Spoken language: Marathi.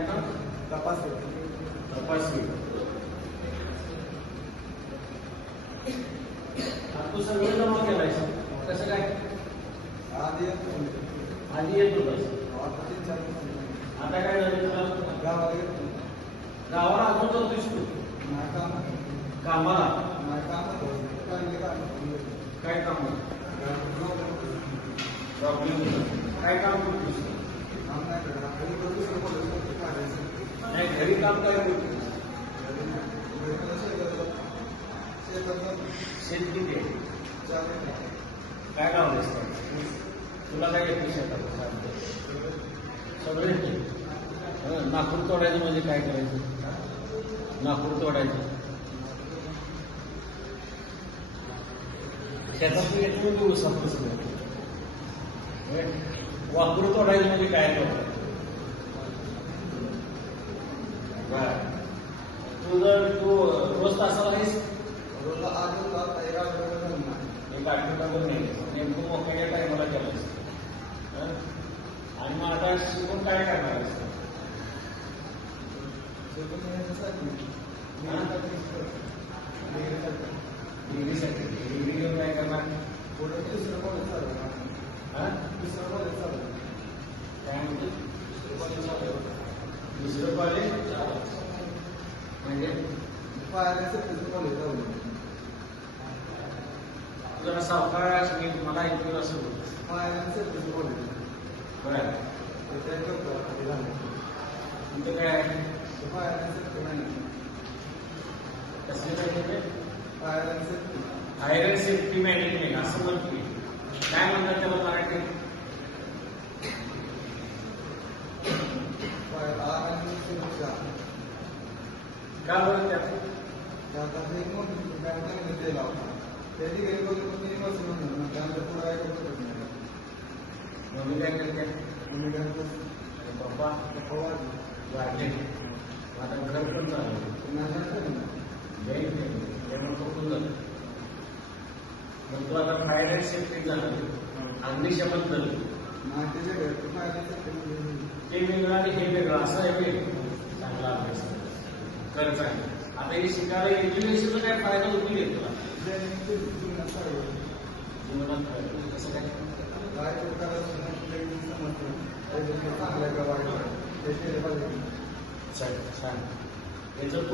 काय नाव? तपासणी. तू सगळं जमा केलाय कसं काय? आधी येत होतास, आता काय झालं तुला? गावाला गेलो. गावाला अजून जातोयस तू कामाला? काय काम? प्रॉब्लेम काय काम करतोस? नाही, घरी काम काय करतोस? शेत किती आहे? काय लावलंस? तुला काय येतं शेतात? सगळं येतं. नागपूर तोडायचं म्हणजे काय करायचं? नागपूर तोडायचं शेतात येतो म्हणजे उसात सगळं. वाकूर तोडायचं म्हणजे काय करायचं? तू रोज तासाला आहेस? एक आठवड्यावर नाही, नेमकं मोकळ्या टायमाला केलंस. आणि मग आता शिकून काय करणार आहेस? डिग्रीसाठी. डिग्री घेऊन काय करणार? काय म्हणतो? दुसरं कॉलेज म्हणजे जरा सावकाश मला ऐकून असं होतं. बरं, तुमचं काय आहे? कसले पाहिजे? आयरन सेफ्टी मॅनेजमेंट असं म्हणतो. काय म्हणतात त्याला मराठीत? का बरं त्यात? मम्मी काय करते? पप्पा वाढले, आता घर पण चालू मग तू आता फायर अँड सेफ्टी झालं, अग्निशमन ते वेगळं आणि हे वेगळं असं आहे. चांगला अभ्यास खरंच आहे. आता हे शिकायला एज्युकेशनचा काय फायदा होती नाही तुला? जीवनात फायदा कसं काय? छान छान.